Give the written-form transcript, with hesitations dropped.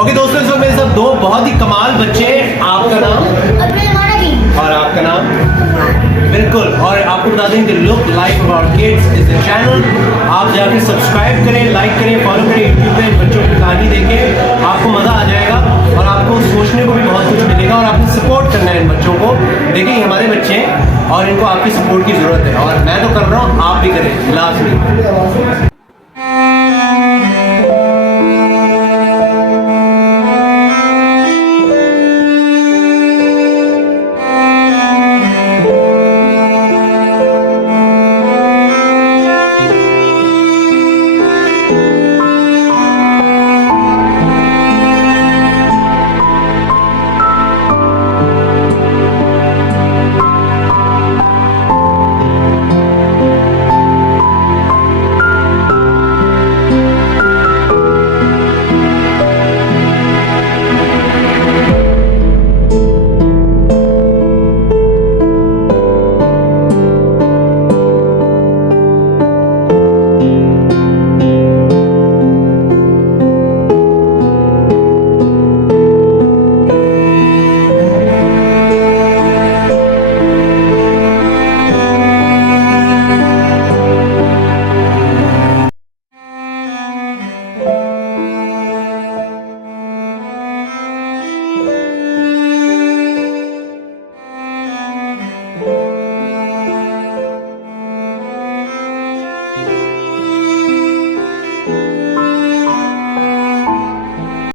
Okay दोस्तों, इस वक्त मेरे साथ दो बहुत ही कमाल बच्चे हैं। आपका नाम और आपका नाम? बिल्कुल। और आपको बता दें कि look life about kids is the channel. आप जाके सब्सक्राइब करें, लाइक करें, फॉलो करें यूट्यूब पे। बच्चों की कहानी देखें, आपको मज़ा आ जाएगा और आपको सोचने को भी बहुत कुछ मिलेगा। और आपको सपोर्ट करना है इन बच्चों को। देखिए ये हमारे बच्चे हैं और इनको आपकी सपोर्ट की ज़रूरत है और मैं तो कर रहा हूँ, आप भी करें लाजमी।